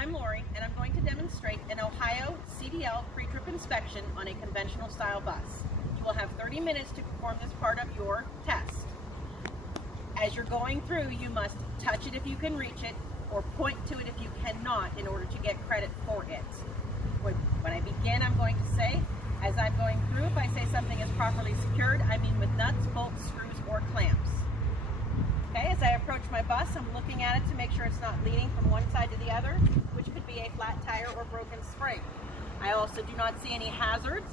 I'm Lori, and I'm going to demonstrate an Ohio CDL pre-trip inspection on a conventional style bus. You will have 30 minutes to perform this part of your test. As you're going through, you must touch it if you can reach it, or point to it if you cannot in order to get credit for it. When I begin, I'm going to say, as I'm going through, if I say something is properly secured, I mean with nuts, bolts, screws, or clamps. Okay, as I approach my bus, I'm looking at it to make sure it's not leaning from one side to the other, which could be a flat tire or broken spring. I also do not see any hazards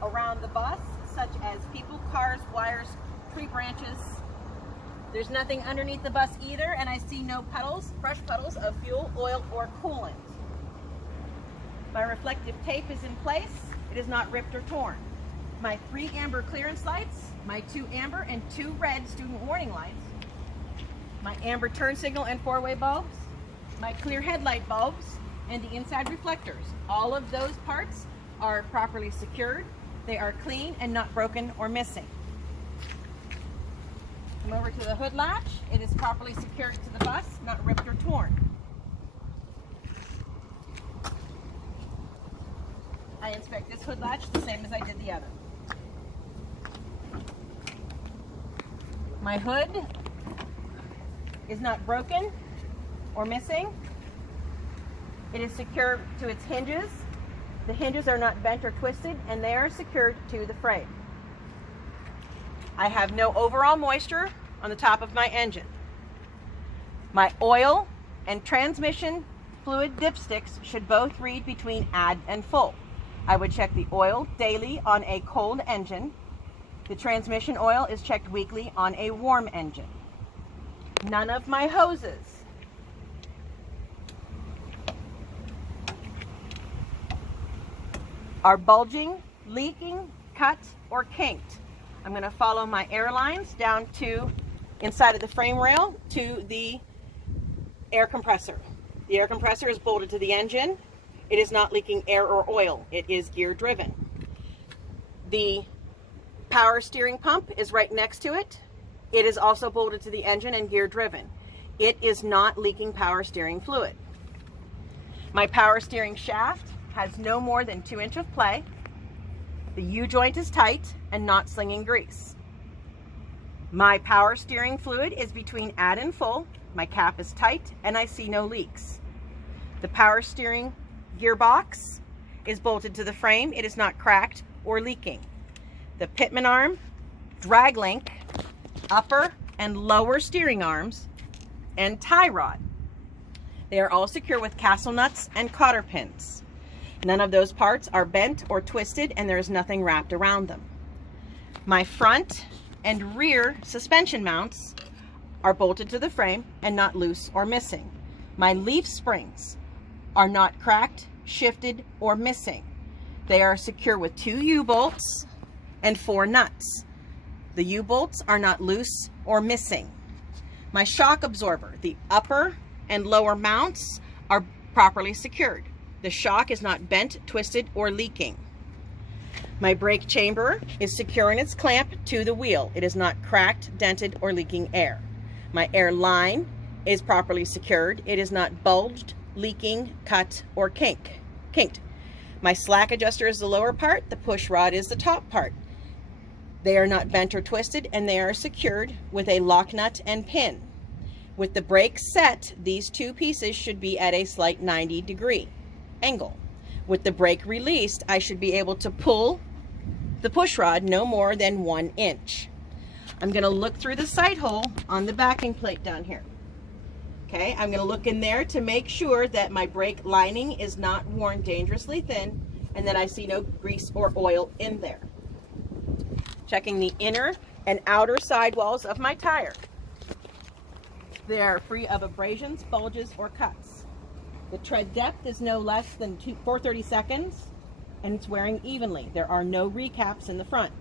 around the bus, such as people, cars, wires, tree branches. There's nothing underneath the bus either, and I see no puddles, fresh puddles of fuel, oil, or coolant. My reflective tape is in place. It is not ripped or torn. My 3 amber clearance lights, my 2 amber and 2 red student warning lights, my amber turn signal and 4-way bulbs, my clear headlight bulbs, and the inside reflectors. All of those parts are properly secured. They are clean and not broken or missing. Come over to the hood latch. It is properly secured to the bus, not ripped or torn. I inspect this hood latch the same as I did the other. My hood is not broken or missing. It is secure to its hinges. The hinges are not bent or twisted, and they are secured to the frame. I have no overall moisture on the top of my engine. My oil and transmission fluid dipsticks should both read between add and full. I would check the oil daily on a cold engine. The transmission oil is checked weekly on a warm engine. None of my hoses are bulging, leaking, cut, or kinked. I'm going to follow my air lines down to inside of the frame rail to the air compressor. The air compressor is bolted to the engine. It is not leaking air or oil. It is gear driven. The power steering pump is right next to it. It is also bolted to the engine and gear driven. It is not leaking power steering fluid. My power steering shaft has no more than 2 inches of play. The U-joint is tight and not slinging grease. My power steering fluid is between add and full. My cap is tight and I see no leaks. The power steering gearbox is bolted to the frame. It is not cracked or leaking. The pitman arm, drag link, upper and lower steering arms, and tie rod. They are all secure with castle nuts and cotter pins. None of those parts are bent or twisted, and there is nothing wrapped around them. My front and rear suspension mounts are bolted to the frame and not loose or missing. My leaf springs are not cracked, shifted, or missing. They are secure with 2 U-bolts and 4 nuts. The U-bolts are not loose or missing. My shock absorber, the upper and lower mounts, are properly secured. The shock is not bent, twisted, or leaking. My brake chamber is secure in its clamp to the wheel. It is not cracked, dented, or leaking air. My air line is properly secured. It is not bulged, leaking, cut, or kinked. My slack adjuster is the lower part. The push rod is the top part. They are not bent or twisted, and they are secured with a lock nut and pin. With the brake set, these 2 pieces should be at a slight 90-degree angle. With the brake released, I should be able to pull the push rod no more than 1 inch. I'm going to look through the sight hole on the backing plate down here. Okay, I'm going to look in there to make sure that my brake lining is not worn dangerously thin and that I see no grease or oil in there. Checking the inner and outer sidewalls of my tire. They are free of abrasions, bulges, or cuts. The tread depth is no less than 4/32, and it's wearing evenly. There are no recaps in the front.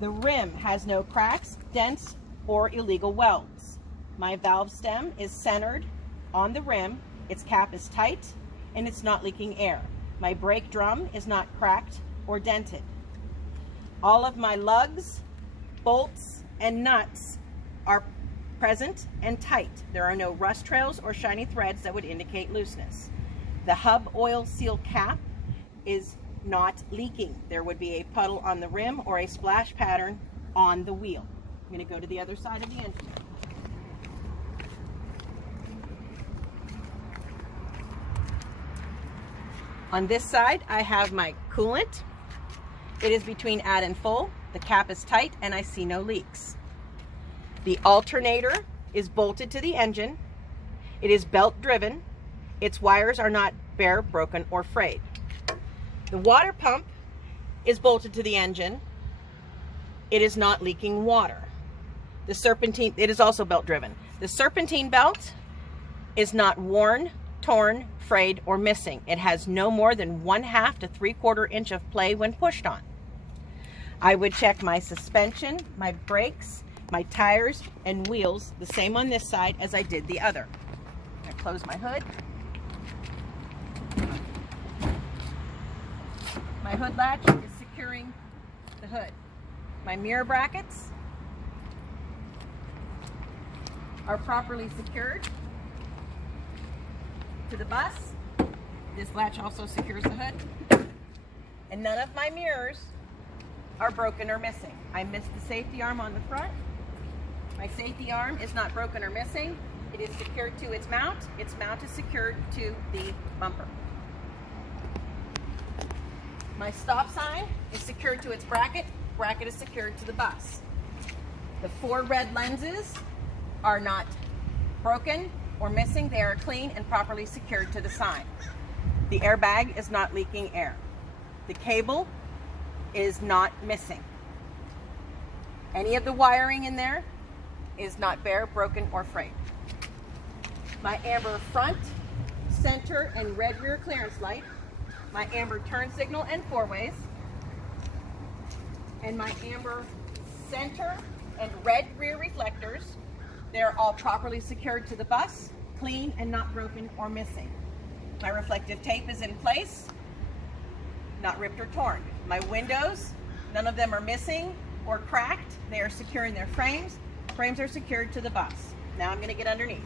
The rim has no cracks, dents, or illegal welds. My valve stem is centered on the rim. Its cap is tight, and it's not leaking air. My brake drum is not cracked or dented. All of my lugs, bolts, and nuts are present and tight. There are no rust trails or shiny threads that would indicate looseness. The hub oil seal cap is not leaking. There would be a puddle on the rim or a splash pattern on the wheel. I'm going to go to the other side of the engine. On this side, I have my coolant. It is between add and full. The cap is tight and I see no leaks. The alternator is bolted to the engine. It is belt driven. Its wires are not bare, broken, or frayed. The water pump is bolted to the engine. It is not leaking water. The serpentine, it is also belt driven. The serpentine belt is not worn, torn, frayed, or missing. It has no more than 1/2 to 3/4 inch of play when pushed on. I would check my suspension, my brakes, my tires, and wheels the same on this side as I did the other. I close my hood. My hood latch is securing the hood. My mirror brackets are properly secured to the bus. This latch also secures the hood. And none of my mirrors are broken or missing. I missed the safety arm on the front. My safety arm is not broken or missing. It is secured to its mount. Its mount is secured to the bumper. My stop sign is secured to its bracket. Bracket is secured to the bus. The 4 red lenses are not broken or missing. They are clean and properly secured to the sign. The airbag is not leaking air. The cable is not missing. Any of the wiring in there is not bare, broken, or frayed. My amber front, center, and red rear clearance light, my amber turn signal and 4-ways, and my amber center and red rear reflectors, they're all properly secured to the bus, clean and not broken or missing. My reflective tape is in place, not ripped or torn. My windows, none of them are missing or cracked. They are secure in their frames. Frames are secured to the bus. Now I'm going to get underneath.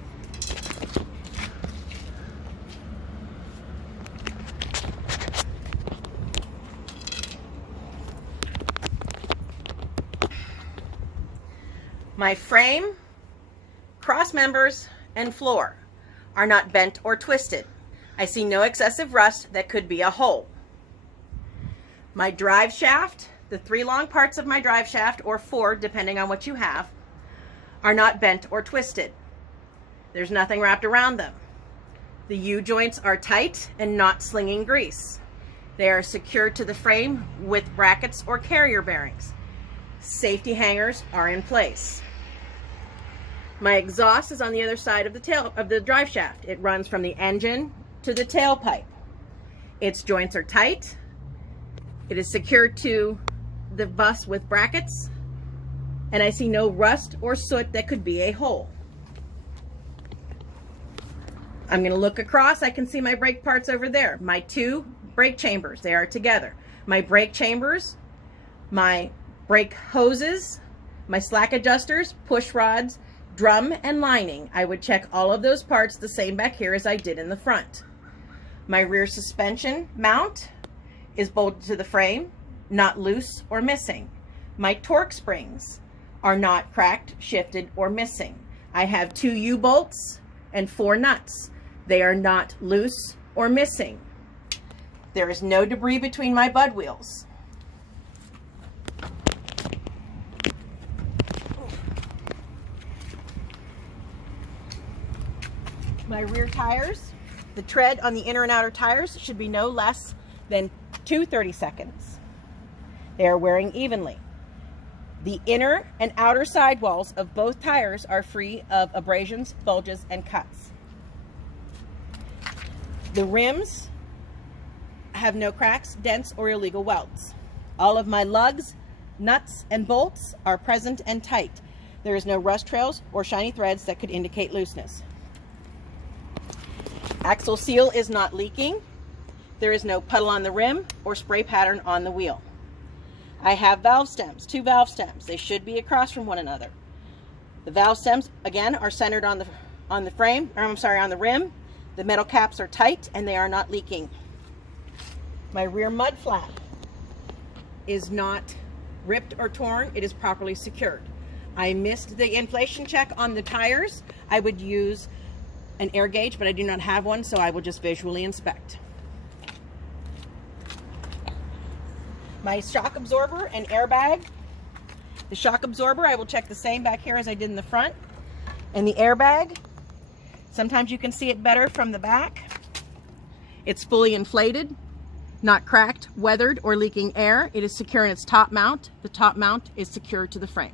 My frame, cross members, and floor are not bent or twisted. I see no excessive rust that could be a hole. My drive shaft, the 3 long parts of my drive shaft, or 4 depending on what you have, are not bent or twisted. There's nothing wrapped around them. The U-joints are tight and not slinging grease. They are secured to the frame with brackets or carrier bearings. Safety hangers are in place. My exhaust is on the other side of the drive shaft. It runs from the engine to the tailpipe. Its joints are tight. It is secured to the bus with brackets, and I see no rust or soot that could be a hole. I'm going to look across. I can see my brake parts over there. My 2 brake chambers, they are together. My brake chambers, my brake hoses, my slack adjusters, push rods, drum, and lining. I would check all of those parts the same back here as I did in the front. My rear suspension mount is bolted to the frame, not loose or missing. My torque springs are not cracked, shifted, or missing. I have 2 U-bolts and 4 nuts. They are not loose or missing. There is no debris between my bud wheels. My rear tires, the tread on the inner and outer tires should be no less than 2 30-seconds. They are wearing evenly. The inner and outer sidewalls of both tires are free of abrasions, bulges, and cuts. The rims have no cracks, dents, or illegal welds. All of my lugs, nuts, and bolts are present and tight. There is no rust trails or shiny threads that could indicate looseness. Axle seal is not leaking. There is no puddle on the rim or spray pattern on the wheel. I have valve stems, 2 valve stems. They should be across from one another. The valve stems, again, are centered on the frame, or I'm sorry, on the rim. The metal caps are tight and they are not leaking. My rear mud flap is not ripped or torn. It is properly secured. I missed the inflation check on the tires. I would use an air gauge, but I do not have one, so I will just visually inspect. My shock absorber and airbag. The shock absorber, I will check the same back here as I did in the front. And the airbag, sometimes you can see it better from the back. It's fully inflated, not cracked, weathered, or leaking air. It is secure in its top mount. The top mount is secured to the frame.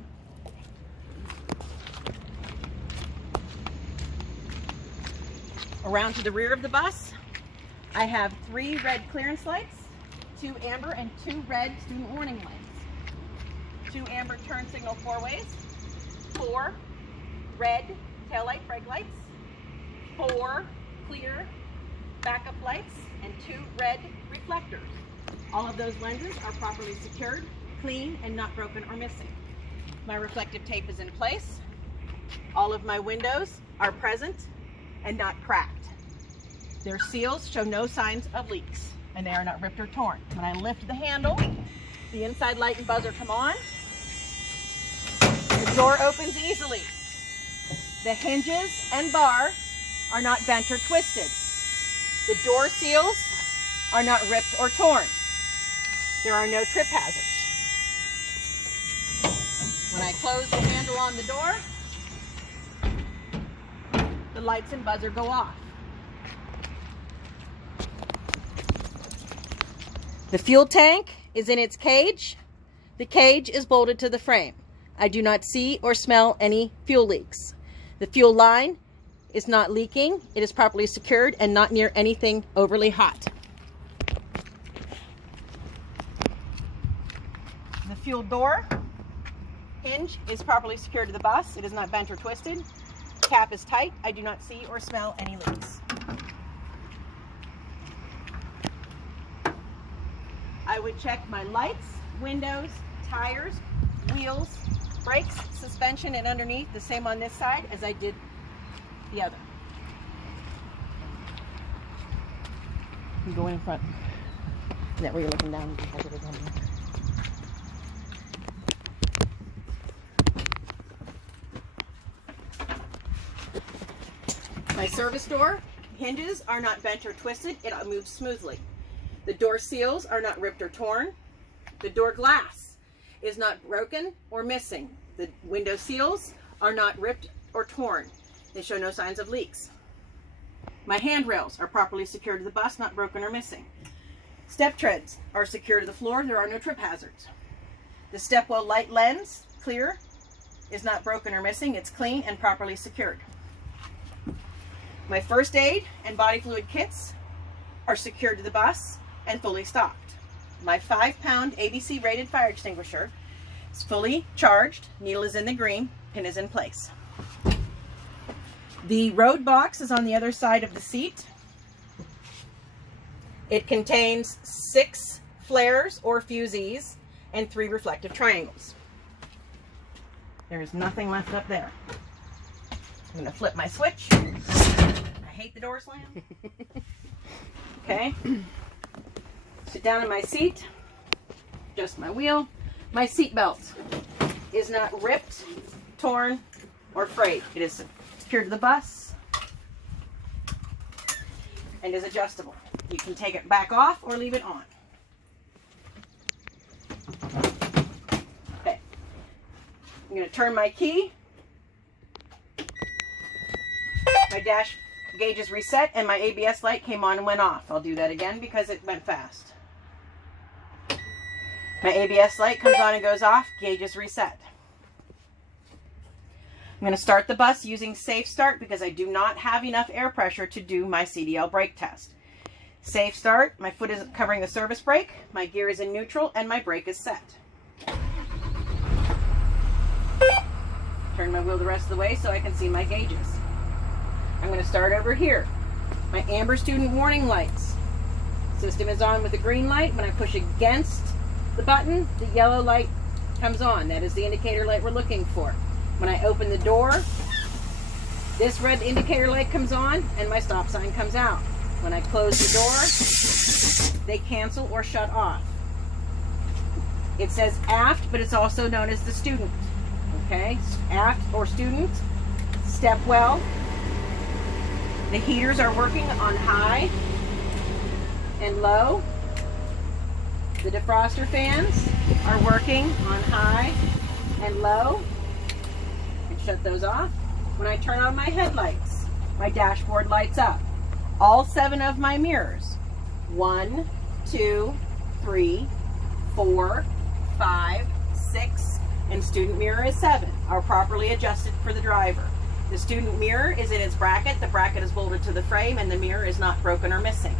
Around to the rear of the bus, I have 3 red clearance lights, 2 amber and 2 red student warning lights, 2 amber turn signal 4-ways, 4 red taillight brake lights, 4 clear backup lights, and 2 red reflectors. All of those lenses are properly secured, clean, and not broken or missing. My reflective tape is in place. All of my windows are present and not cracked. Their seals show no signs of leaks, and they are not ripped or torn. When I lift the handle, the inside light and buzzer come on. The door opens easily. The hinges and bar are not bent or twisted. The door seals are not ripped or torn. There are no trip hazards. When I close the handle on the door, the lights and buzzer go off. The fuel tank is in its cage. The cage is bolted to the frame. I do not see or smell any fuel leaks. The fuel line is not leaking. It is properly secured and not near anything overly hot. The fuel door hinge is properly secured to the bus. It is not bent or twisted. Cap is tight. I do not see or smell any leaks. I would check my lights, windows, tires, wheels, brakes, suspension, and underneath, the same on this side as I did the other. You go in front. Is that where you're looking down? My service door hinges are not bent or twisted. It moves smoothly. The door seals are not ripped or torn. The door glass is not broken or missing. The window seals are not ripped or torn. They show no signs of leaks. My handrails are properly secured to the bus, not broken or missing. Step treads are secure to the floor. There are no trip hazards. The stepwell light lens, clear, is not broken or missing. It's clean and properly secured. My first aid and body fluid kits are secured to the bus and fully stocked. My 5-pound ABC rated fire extinguisher is fully charged. Needle is in the green, pin is in place. The road box is on the other side of the seat. It contains 6 flares or fusees and 3 reflective triangles. There is nothing left up there. I'm going to flip my switch. I hate the door slam. Okay. Sit down in my seat. Adjust my wheel. My seat belt is not ripped, torn, or frayed. It is secured to the bus and is adjustable. You can take it back off or leave it on. Okay. I'm going to turn my key. My dash gauge is reset and my ABS light came on and went off. I'll do that again because it went fast. My ABS light comes on and goes off. Gauge is reset. I'm going to start the bus using safe start because I do not have enough air pressure to do my CDL brake test. Safe start. My foot is covering the service brake. My gear is in neutral and my brake is set. Turn my wheel the rest of the way so I can see my gauges. I'm going to start over here. My amber student warning lights. System is on with the green light. When I push against the button, the yellow light comes on. That is the indicator light we're looking for. When I open the door, this red indicator light comes on and my stop sign comes out. When I close the door, they cancel or shut off. It says aft, but it's also known as the student. Okay, aft or student, step well. The heaters are working on high and low. The defroster fans are working on high and low. And shut those off. When I turn on my headlights, my dashboard lights up. All 7 of my mirrors, 1, 2, 3, 4, 5, 6, and student mirror is 7, are properly adjusted for the driver. The student mirror is in its bracket. The bracket is bolted to the frame and the mirror is not broken or missing.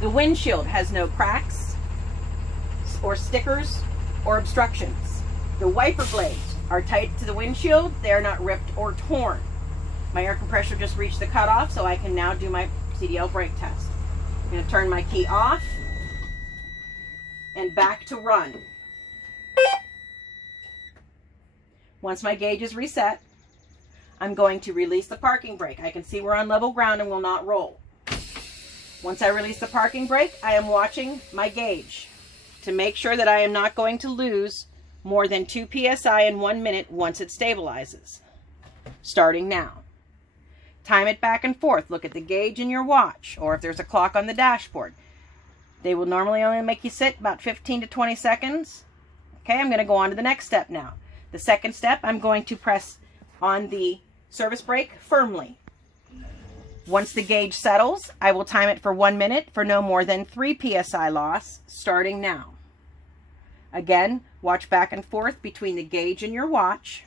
The windshield has no cracks or stickers or obstructions. The wiper blades are tight to the windshield. They are not ripped or torn. My air compressor just reached the cutoff, so I can now do my CDL brake test. I'm going to turn my key off and back to run. Once my gauge is reset, I'm going to release the parking brake. I can see we're on level ground and will not roll. Once I release the parking brake, I am watching my gauge to make sure that I am not going to lose more than 2 psi in 1 minute once it stabilizes. Starting now. Time it back and forth. Look at the gauge in your watch, or if there's a clock on the dashboard. They will normally only make you sit about 15 to 20 seconds. Okay, I'm going to go on to the next step now. The second step, I'm going to press on the service brake firmly. Once the gauge settles, I will time it for 1 minute for no more than 3 psi loss, starting now. Again, watch back and forth between the gauge and your watch.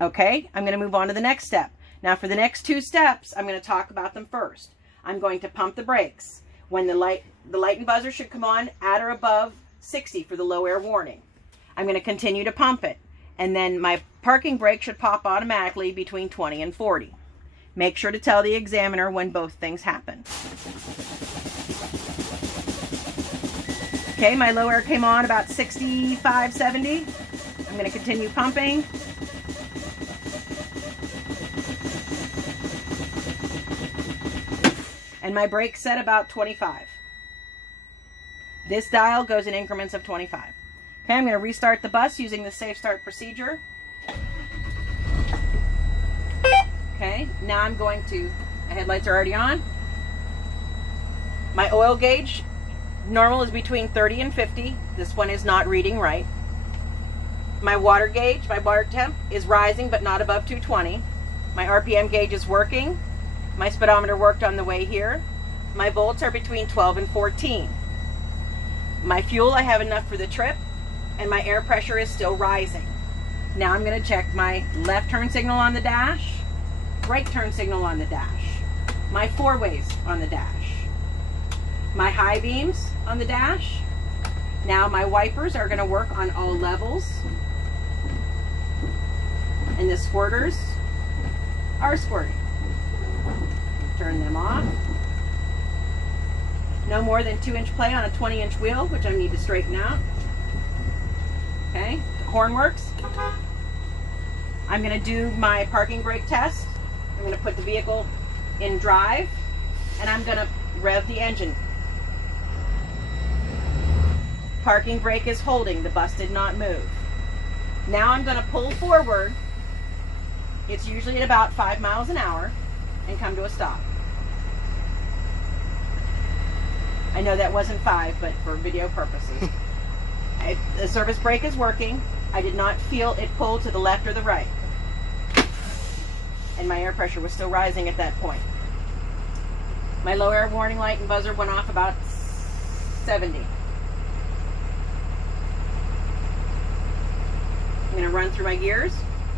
Okay, I'm going to move on to the next step. Now for the next 2 steps, I'm going to talk about them first. I'm going to pump the brakes. When the light and buzzer should come on at or above 60 for the low air warning. I'm going to continue to pump it. And then my parking brake should pop automatically between 20 and 40. Make sure to tell the examiner when both things happen. Okay, my low air came on about 65, 70. I'm going to continue pumping. And my brake set about 25. This dial goes in increments of 25. Okay, I'm going to restart the bus using the safe start procedure. Okay, now I'm going to, my headlights are already on. My oil gauge, normal is between 30 and 50. This one is not reading right. My water gauge, my water temp is rising but not above 220. My RPM gauge is working. My speedometer worked on the way here. My volts are between 12 and 14. My fuel, I have enough for the trip, and my air pressure is still rising. Now I'm going to check my left turn signal on the dash, right turn signal on the dash, my 4-ways on the dash, my high beams on the dash. Now my wipers are going to work on all levels, and the squirters are squirting. Turn them off. No more than 2-inch play on a 20-inch wheel, which I need to straighten out. Okay, the horn works. I'm going to do my parking brake test. I'm going to put the vehicle in drive, and I'm going to rev the engine. Parking brake is holding. The bus did not move. Now I'm going to pull forward. It's usually at about 5 miles an hour, and come to a stop. I know that wasn't 5, but for video purposes. The service brake is working. I did not feel it pull to the left or the right. And my air pressure was still rising at that point. My low air warning light and buzzer went off about 70. I'm going to run through my gears.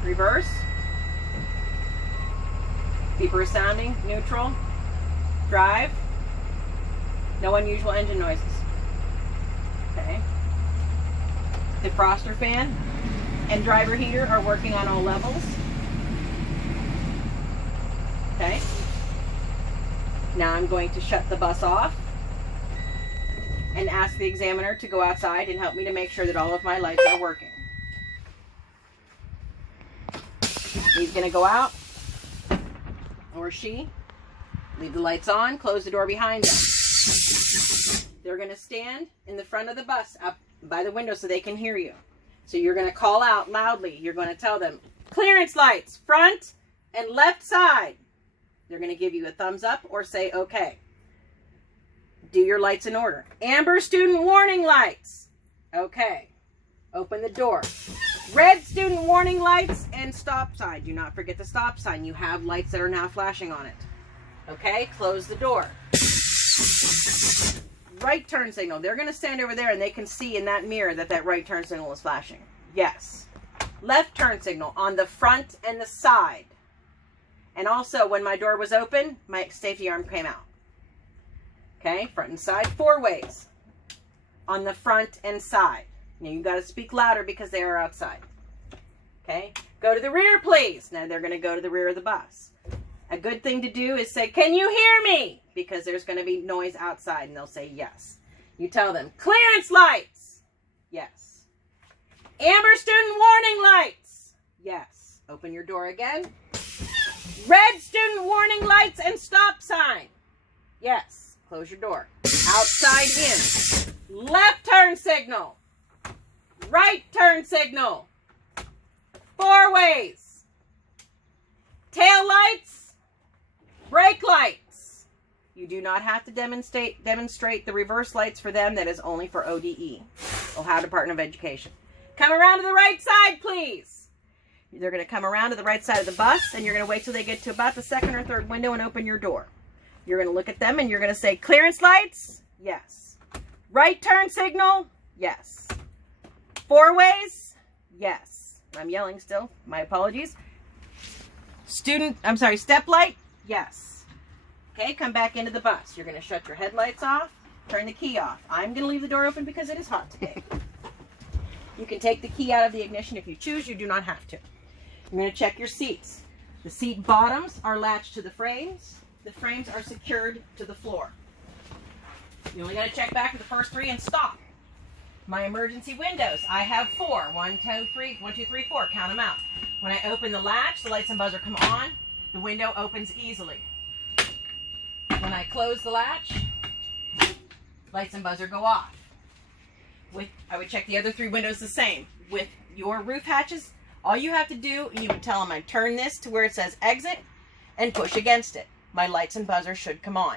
Reverse. Beeper is sounding. Neutral. Drive. No unusual engine noises. Okay. Defroster fan and driver heater are working on all levels. Okay. Now I'm going to shut the bus off. and ask the examiner to go outside and help me to make sure that all of my lights are working. He's going to go out, or she, leave the lights on, close the door behind them. They're going to stand in the front of the bus up by the window so they can hear you. So you're going to call out loudly. You're going to tell them, clearance lights, front and left side. They're going to give you a thumbs up or say, okay. Do your lights in order. Amber student warning lights. Okay. Open the door. Red student warning lights and stop sign. Do not forget the stop sign. You have lights that are now flashing on it. Okay, close the door. Right turn signal. They're going to stand over there and they can see in that mirror that that right turn signal is flashing. Yes. Left turn signal on the front and the side. And also, when my door was open, my safety arm came out. Okay, front and side, 4 ways on the front and side. Now you got to speak louder because they are outside. Okay, go to the rear, please. Now they're going to go to the rear of the bus. A good thing to do is say, can you hear me? Because there's going to be noise outside and they'll say yes. You tell them, clearance lights. Yes. Amber student warning lights. Yes. Open your door again. Red student warning lights and stop sign. Yes. Close your door. Outside in. Left turn signal. Right turn signal. 4 ways. Tail lights. Brake lights. You do not have to demonstrate the reverse lights for them. That is only for ODE, Ohio Department of Education. Come around to the right side, please. They're going to come around to the right side of the bus, and you're going to wait till they get to about the 2nd or 3rd window and open your door. You're going to look at them, and you're going to say, clearance lights? Yes. Right turn signal? Yes. 4 ways? Yes. I'm yelling still. My apologies. Step light? Yes. Okay, come back into the bus. You're going to shut your headlights off, turn the key off. I'm going to leave the door open because it is hot today. You can take the key out of the ignition if you choose. You do not have to. You're going to check your seats. The seat bottoms are latched to the frames. The frames are secured to the floor. You only got to check back to the first 3 and stop. My emergency windows, I have 4. 1, 2, 3, 1, 2, 3, 4. Count them out. When I open the latch, the lights and buzzer come on. The window opens easily. When I close the latch, lights and buzzer go off. I would check the other 3 windows the same. With your roof hatches, all you have to do, you would tell them, I turn this to where it says exit and push against it. My lights and buzzer should come on.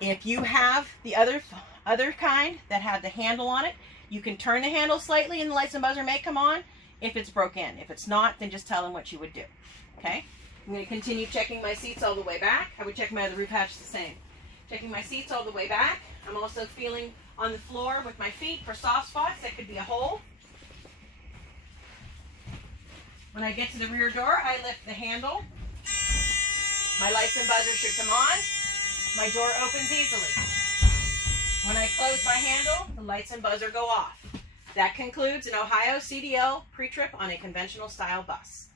If you have the other kind that have the handle on it, you can turn the handle slightly and the lights and buzzer may come on if it's broken. If it's not, then just tell them what you would do. Okay? I'm going to continue checking my seats all the way back. I would check my other roof hatch the same. Checking my seats all the way back. I'm also feeling on the floor with my feet for soft spots. That could be a hole. When I get to the rear door, I lift the handle. My lights and buzzer should come on. My door opens easily. When I close my handle, the lights and buzzer go off. That concludes an Ohio CDL pre-trip on a conventional style bus.